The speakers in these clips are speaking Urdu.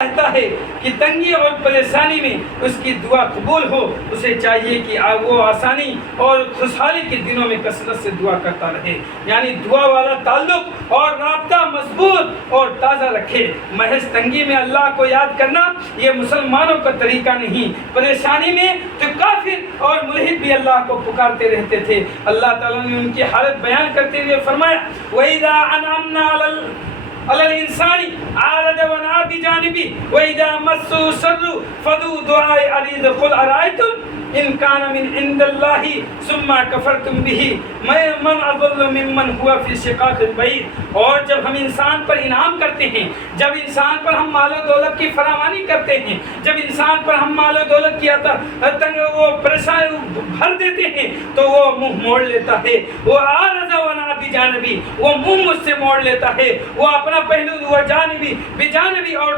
چاہتا ہے کہ تنگی اور پریشانی میں اس کی دعا قبول ہو، اسے چاہیے کہ وہ آسانی اور خوشحالی کے دنوں میں کثرت سے دعا کرتا رہے، یعنی دعا والا تعلق اور رابطہ مضبوط اور تازہ رکھے۔ محض تنگی میں اللہ کو یاد کرنا یہ مسلمانوں کا طریقہ نہیں۔ پریشانی میں تو کافر اور ملحد بھی اللہ کو پکارتے رہتے تھے۔ اللہ تعالیٰ نے ان کی حالت بیان کرتے ہوئے فرمایا وَإِذَا أَنْعَمْنَا عَلَى الْإِنسَانِ عَارَضَ وَنَأَىٰ بِجَانِبِهِ وَإِذَا مَسَّهُ الشَّرُّ فَذُو دُعَاءٍ عَرِيضٍ قُلْ أَرَأَيْتُمْ إِنْ كَانَ مِنْ عِنْدِ اللَّهِ ثُمَّ كَفَرْتُمْ بِهِ مَنْ أَضَلُّ مِمَّنْ هُوَ فِي شِقَاقٍ بَعِيدٍ۔ اور جب ہم انسان پر انعام کرتے ہیں، جب انسان پر ہم مال و دولت کی فراوانی کرتے ہیں، جب انسان پر ہم مال و دولت کی وہ پریشان بھر دیتے ہیں تو وہ منہ موڑ لیتا ہے، وہ عارض وَنَأَىٰ بِجَانِبِهِ، وہ منہ مجھ سے موڑ لیتا ہے، وہ اپنا پہلو بجانبی اور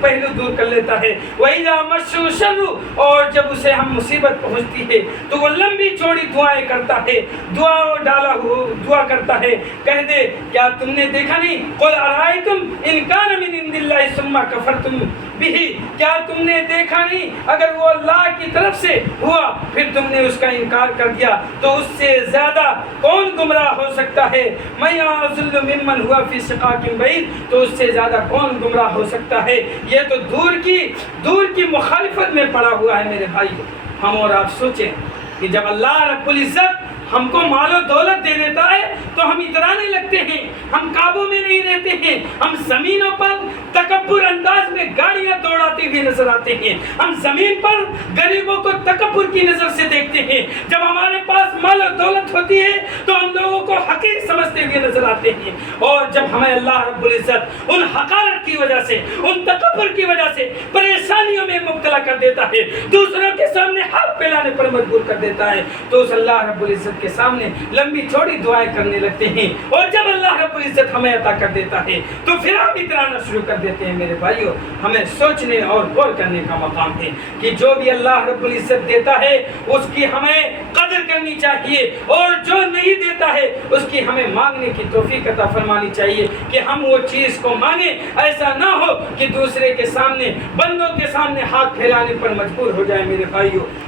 پہلو دور کر لیتا ہے۔ وَإِذَا مَسَّهُ الشَّرُّ، اور جب اسے ہم مصیبت پہنچتی ہے تو وہ لمبی چوڑی دعائیں کرتا ہے، دعا کرتا ہے، کہہ دے کیا تم نے دیکھا نہیں، قُلْ أَرَأَيْتُمْ إِنْ كَانَ مِنْ عِنْدِ اللَّهِ ثُمَّ كَفَرْتُمْ بِهِ، کیا تم نے دیکھا نہیں اگر وہ اللہ کی طرف سے ہوا پھر تم نے اس کا انکار کر دیا تو اس سے زیادہ کون گمراہ ہو سکتا ہے؟ مَن أَضَلُّ مِمَّنْ هُوَ فِي شِقَاقٍ بَعِيدٍ، تو اس سے زیادہ کون گمراہ ہو سکتا ہے؟ یہ تو دور کی مخالفت میں پڑا ہوا ہے میرے بھائی۔ ہم اور آپ سوچیں کہ جب اللہ رب العزت ہم کو مال و دولت دے دیتا ہے تو ہم اترانے لگتے ہیں، ہم قابو میں نہیں رہتے ہیں، ہم زمینوں پر تکبر انداز میں گاڑیاں دوڑاتے ہوئے نظر آتے ہیں، ہم زمین پر غریبوں کو تکبر کی نظر سے دیکھتے ہیں، جب ہمارے پاس مال و دولت ہوتی ہے تو ہم لوگوں کو حقیر سمجھتے ہوئے نظر آتے ہیں، اور جب ہمیں اللہ رب العزت ان حقارت کی وجہ سے، ان تکبر کی وجہ سے پریشانیوں میں مبتلا کر دیتا ہے، دوسروں کے سامنے ہاتھ پھیلانے پر مجبور کر دیتا ہے، تو اس اللہ رب العزت کے سامنے لمبی چوڑی دعائیں کرنے لگتے ہیں، اور جب اللہ رب العزت ہمیں عطا کر دیتا ہے تو پھر ہم اترانا شروع کر دیتے ہیں۔ میرے بھائیوں، ہمیں سوچنے اور غور کرنے کا مقام ہے کہ جو بھی اللہ رب العزت دیتا ہے اس کی ہمیں قدر کرنی چاہیے، اور جو نہیں دیتا ہے اس کی ہمیں مانگنے کی توفیق عطا فرمانی چاہیے کہ ہم وہ چیز کو مانگیں، ایسا نہ ہو کہ دوسرے کے سامنے، بندوں کے سامنے ہاتھ پھیلانے پر مجبور ہو جائے۔ میرے بھائیوں،